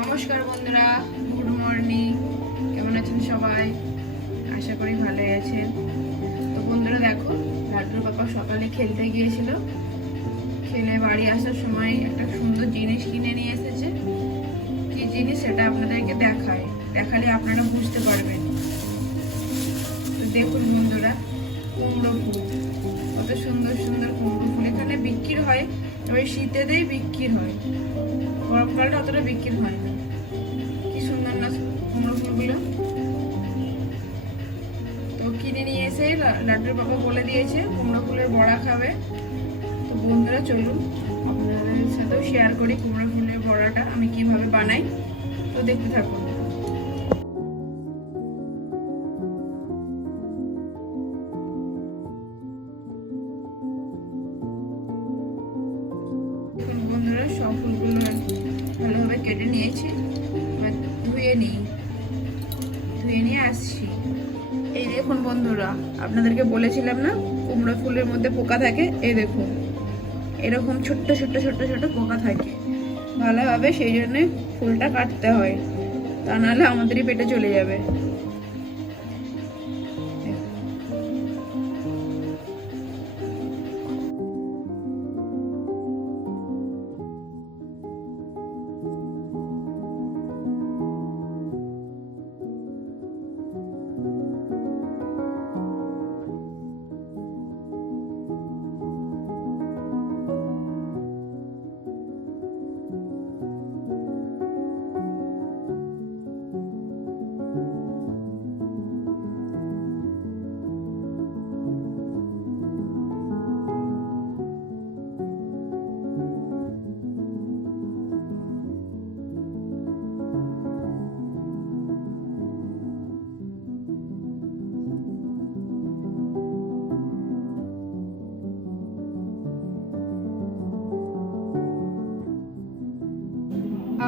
নমস্কার বন্ধুরা, good morning. কেমন আছেন সবাই? আশা করি ভালোই আছেন। তো বন্ধুরা দেখো, লাড্ডুর পাপা সকালে খেলতে গিয়েছিল, খেলে বাড়ি আসার সময় একটা সুন্দর জিনিস কিনে নিয়ে এসেছে। কি জিনিস সেটা আপনাদেরকে দেখালে আপনারা বুঝতে পারবেন। তো দেখুন বন্ধুরা, কুমড়ো ফুল, কত সুন্দর সুন্দর কুমড়ো ফুল এখানে বিক্রি হয়। তবে শীতেতেই বিক্রি হয়, গরমকালটা অতটা বিক্রি হয় না। কি সুন্দর না কুমড়ো ফুলগুলো। তো কিনে নিয়ে এসে লাড্ডুর পাপা বলে দিয়েছে কুমড়ো ফুলের বড়া খাবে। তো বন্ধুরা চলুন আপনাদের সাথেও শেয়ার করি কুমড়ো ফুলের বড়াটা আমি কিভাবে বানাই। তো দেখতে থাকুন। বন্ধুরা সব ফুলগুলো ভালোভাবে কেটে নিয়েছি, এবার ধুয়ে নিয়ে আসছি। এই দেখুন বন্ধুরা, আপনাদেরকে বলেছিলাম না কুমড়ো ফুলের মধ্যে পোকা থাকে। এই দেখুন এরকম ছোট্ট ছোট্ট ছোট্ট ছোট্ট পোকা থাকে ভালোভাবে, সেই জন্য ফুলটা কাটতে হয়, তা নাহলে আমাদেরই পেটে চলে যাবে।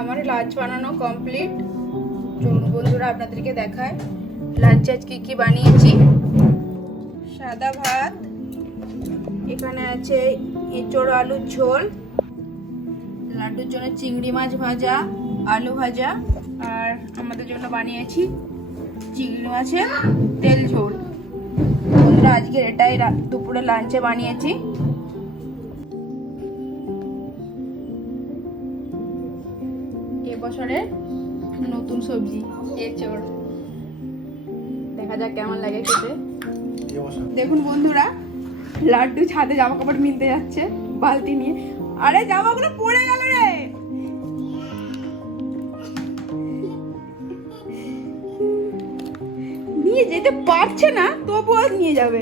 আমার লাঞ্চ বানানো কমপ্লিট। চলুন বন্ধুরা আপনাদেরকে দেখায় লাঞ্চ আজ কি বানিয়েছি। সাদা ভাত, এখানে আছে এঁচোড় আলুর ঝোল, লাড্ডুর জন্য চিংড়ি মাছ ভাজা, আলু ভাজা, আর আমাদের জন্য বানিয়েছি চিংড়ি মাছের তেল ঝোল। বন্ধুরা আজকে এটাই দুপুরে লাঞ্চে বানিয়েছি। এবছরের নতুন সবজি এঁচোড়, দেখা যাক কেমন লাগে খেতে। দেখুন বন্ধুরা, লাড্ডু ছাদে জামা কাপড় মিলতে যাচ্ছে বালতি নিয়ে। আরে জামাগুলো পড়ে গেল রে। নিয়ে যেতে পারছে না, তবুও নিয়ে যাবে।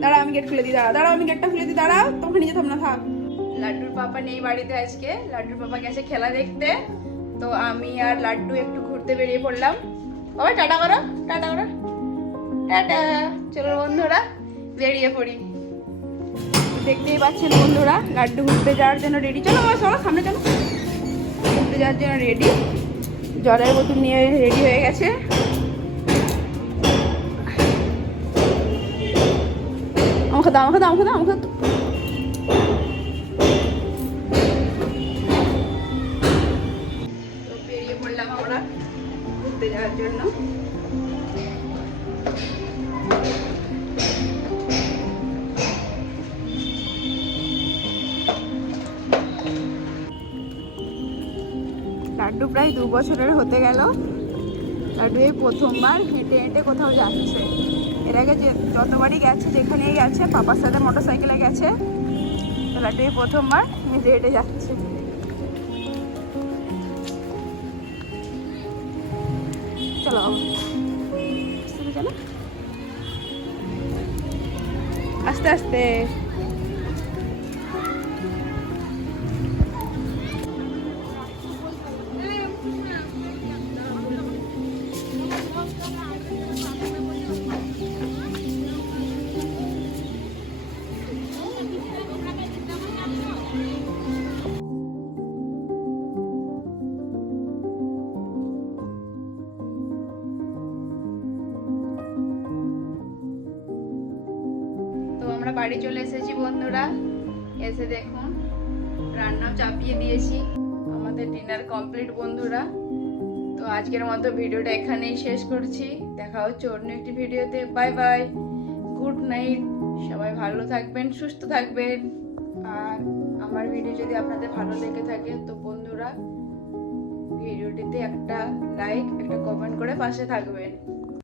দাঁড়াও আমি গেট খুলে দিই, দাঁড়াও আমি গেটটা খুলে দিই, দাঁড়াও তোমাকে নিয়ে যেতাম না, থাক। লাড্ডুর পাপা নেই বাড়িতে আজকে, লাড্ডুর পাপা গেছে খেলা দেখতে। তো আমি আর লাড্ডু একটু ঘুরতে বেরিয়ে পড়লাম। বাবা টাটা করো, টাটা করো, টাটা। চলো বন্ধুরা বেরিয়ে পড়ি। দেখতেই পাচ্ছেন বন্ধুরা, লাড্ডু ঘুরতে যাওয়ার জন্য রেডি। চলো বাবা চলো সামনে চলো, ঘুরতে যাওয়ার জন্য রেডি। জলের বোতল নিয়ে রেডি হয়ে গেছে। আমাকে দাও আমাকে দাও আমাকে দাও আমাকে দাও। বেরিয়ে পড়লাম আমরা ঘুরতে যাওয়ার জন্য। লাড্ডু প্রায় 2 বছরের হতে গেল। লাড্ডু এই প্রথমবার হেঁটে হেঁটে কোথাও যাচ্ছে। এর আগে যে যতবারই গেছে, যেখানেই গেছে পাপার সাথে মোটর সাইকেলে গেছে। তো লাড্ডু এই প্রথমবার হেঁটে হেঁটে যাচ্ছে। চলো চলো আস্তে আস্তে। আমরা বাড়ি চলে এসেছি বন্ধুরা। এসে দেখুন রান্নাও চাপিয়ে দিয়েছি। আমাদের ডিনার কমপ্লিট বন্ধুরা। তো আজকের মতো ভিডিওটা এখানেই শেষ করছি। দেখা হচ্ছে অন্য একটি ভিডিওতে। Bye bye, good night. সবাই ভালো থাকবেন, সুস্থ থাকবেন। আর আমার ভিডিও যদি আপনাদের ভালো লেগে থাকে তো বন্ধুরা ভিডিওটিতে একটা লাইক, একটা কমেন্ট করে পাশে থাকবেন।